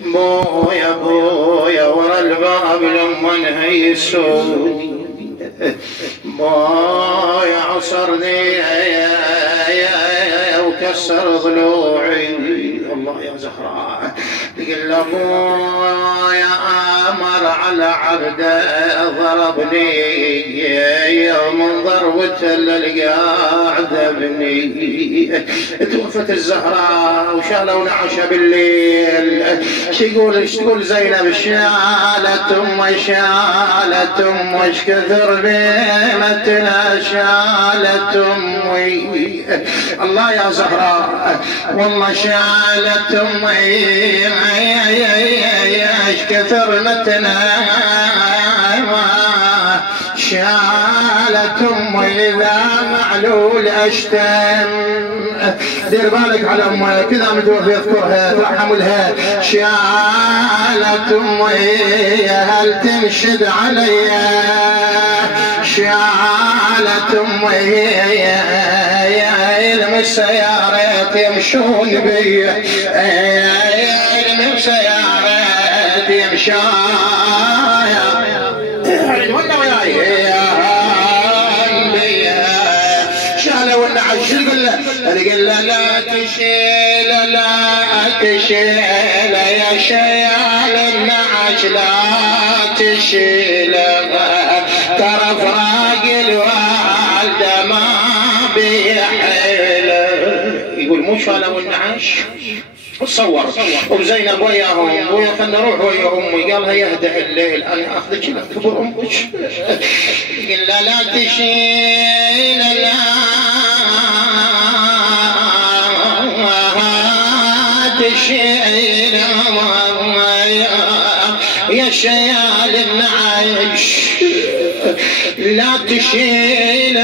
بويا بويا ورا الباب لما هيسون بويا عصرني وكسر ضلوعي. الله يا زهراء تقول له بويا امر على عبده ضربني من ضربته للقاعده بني. توفت الزهراء وشالوا نعشه بالليل. ايش تقول زينب؟ شالت امي ايش كثر بيمتنا شالت امي. الله يا زهراء والله شالت امي ايش كثر متنا شالت امي ذا معلول اشتم. دير بالك على امي كذا مدوح يذكرها ترحموا لها. شالت امي هل تنشد علي شالت امي السيارات يمشون بي السيارات يمشون ولا وياي شالوا النعش. قال له لا تشيل يا شيال النعش لا تشيل ترى فراق الوالده ما بيحيل. يقول مو شالوا النعش تصور وزينب وياهم ويا خلنا نروح ويا امي. قالها يهدأ الليل انا اخذك الى كبر امك. قال لا تشيل تشيل يا شيال النعش لا تشيل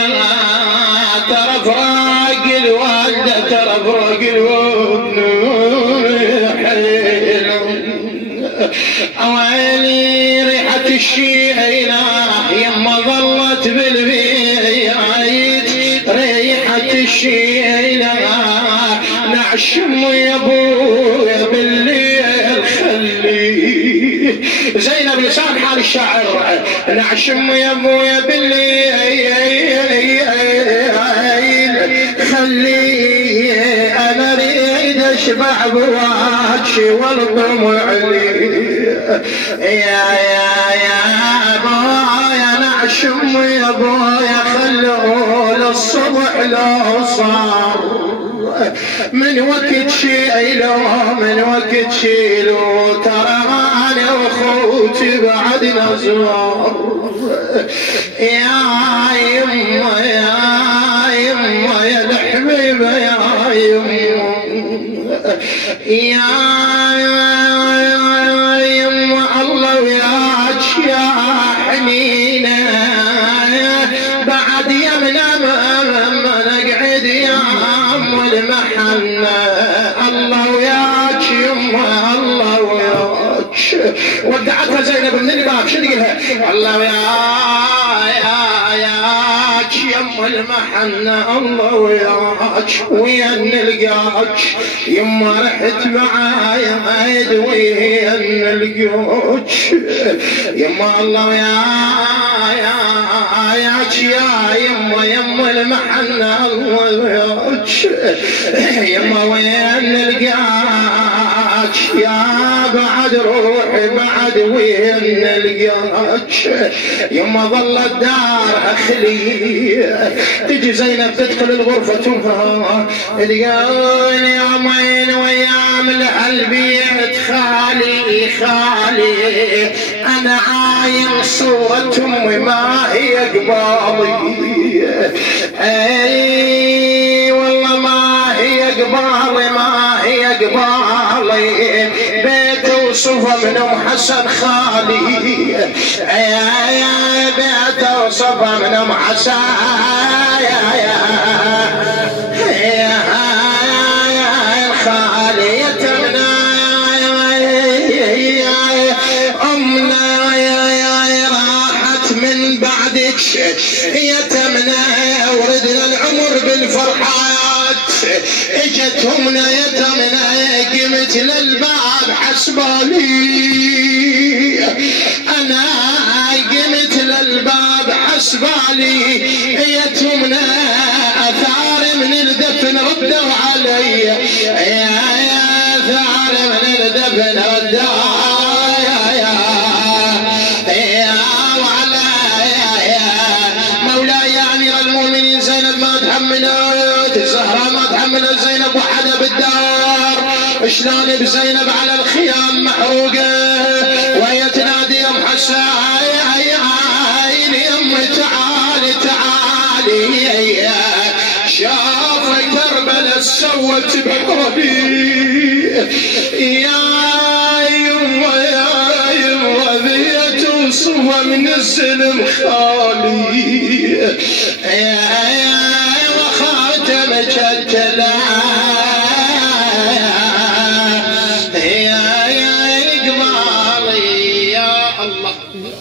ترى فراق الوالده ترى فراق الوالده اويلي ريحه الشيله يما ظلت بالبيت ريحه الشيله نعشم يا ابويا بالليل خلي. زينب لسان حال الشاعر نعشم يا ابويا بالليل خلي انا اريد اشبع بواتشي والطمع لي يا ابويا نعشم يا ابويا خلوا للصبح لو صار من وقت شيلو ترى انا واخوتي بعدنا زوار. يا يما يا الحبيبه يا يما الله وياك يا حنينه بعد يمنا ما نقعد يا ام المحنه. الله وياك يما الله وياك. ودعتها زينب من الباب شو تقولها؟ الله وياك يما المحنه الله وياك وين نلقاك يما رحت معايا ما يدوي ان نلقاك يما الله وياك يا يما المحنه الله وياك يما وين نلقاك يا بعد روحي بعد وين نلقاك يما ظلت دار اخلي. تجي زينب تدخل الغرفه تنفها تقول يا مين ويام البيت خالي انا عاين صورة امي ما هي قبالي. اي والله ما هي قبالي بيت وصفه من ام حسن خالي بيت وصفه من ام حسن خاليتنا امنا راحت من بعدك يتمنى وردنا العمر بالفرحات اجتهم يتمنا قمت للباب حسبالي، انا قمت للباب حسبالي، يتمنا اثار من الدفن ردوا علي، يا اثار من الدفن ردوا الزهراء ما تحمل زينب وحدا بالدار، شلون بزينب على الخيام محروقه وهي تنادي ام حسين يم تعالي تعالي، شاف كربلاء سوت بحولي، يا يما يا يما ذي توصفها من الزلم خالي،